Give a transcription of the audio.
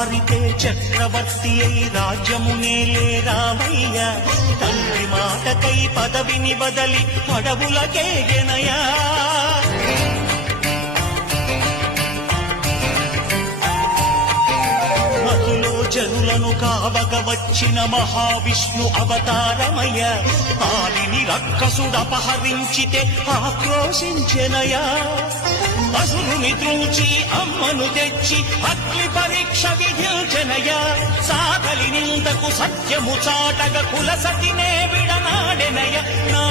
మారితే చక్రవర్తి అయి రాజ్యమునేలే రామయ్య తండ్రి మాటకై పదవిని బదలి అడవులకేగెనయా జనులను కావగ వచ్చిన మహావిష్ణు అవతారమయ ఆలిని రక్కసుడపహరించితే ఆక్రోశించెనయా అసురుని త్రూచి అమ్మను తెచ్చి అగ్ని పరీక్ష విధించెనయా సాగలి నిందకు సత్యము చాటగ కులసతినే విడనాడెనయ నా